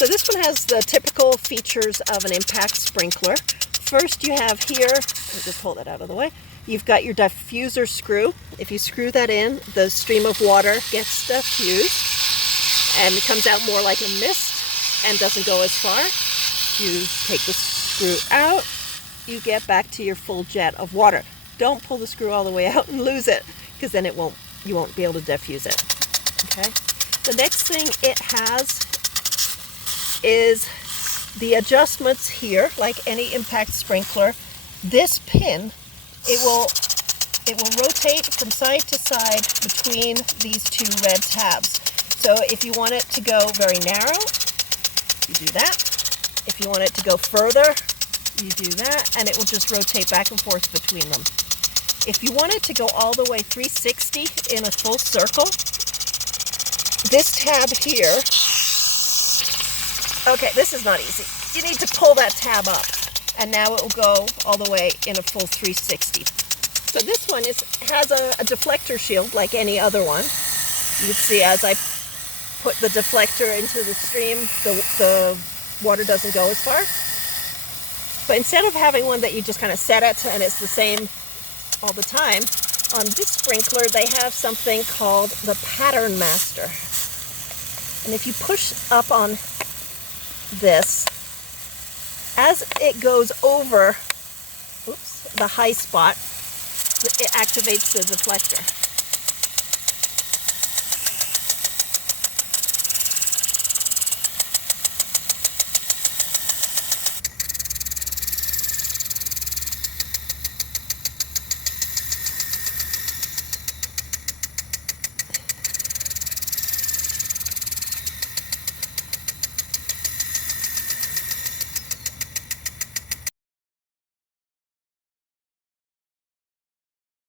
So this one has the typical features of an impact sprinkler. First you have here, let me just pull that out of the way, you've got your diffuser screw. If you screw that in, the stream of water gets diffused and it comes out more like a mist and doesn't go as far. You take the screw out, you get back to your full jet of water. Don't pull the screw all the way out and lose it, because then you won't be able to diffuse it. Okay. The next thing it has is the adjustments here, like any impact sprinkler. This pin, it will rotate from side to side between these two red tabs. So if you want it to go very narrow, you do that. If you want it to go further, you do that, and it will just rotate back and forth between them. If you want it to go all the way 360 in a full circle, this tab here, okay, this is not easy. You need to pull that tab up, and now it will go all the way in a full 360. So this one has a deflector shield like any other one. You can see as I put the deflector into the stream, the water doesn't go as far. But instead of having one that you just kind of set it and it's the same all the time, on this sprinkler they have something called the Pattern Master. And if you push up on this, as it goes over the high spot, it activates the deflector.